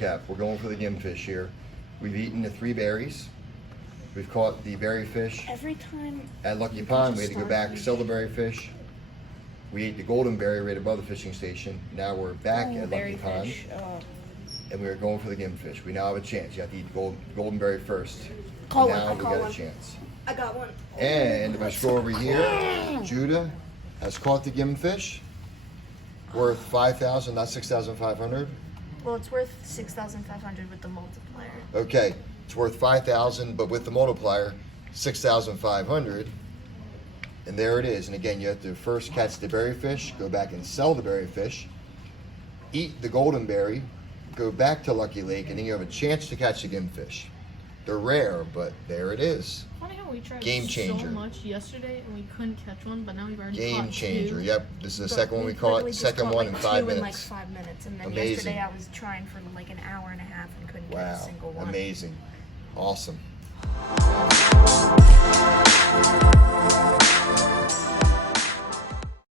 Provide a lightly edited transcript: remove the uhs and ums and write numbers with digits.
recap. We're going for the Gimfish here. We've eaten the 3 berries. We've caught the berry fish. Every time At Lucky Pond, we had to go back, sell the berry fish. We ate the golden berry right above the fishing station. Now we're back at Lucky Pond. And we are going for the Gimfish. We now have a chance. You have to eat the golden berry first. Call now one. we got a chance. I got one. And if I scroll over here, Judah has caught the Gimfish. Worth 5,000, not 6,500. Well, it's worth 6,500 with the multiplier. Okay, it's worth 5,000, but with the multiplier, 6,500. And there it is. And again, you have to first catch the berry fish, go back and sell the berry fish, eat the golden berry, go back to Lucky Lake, and then you have a chance to catch the Gimfish. They're rare, but there it is. Funny how we tried Game so changer. much yesterday and we couldn't catch one, but now we've already Game caught changer. 2. Yep, this is the second one we literally caught. just Second caught one like in 5 2 in like minutes. 5 minutes, and then Amazing. yesterday I was trying for like an hour and a half and couldn't get a Wow, single one. amazing. Awesome.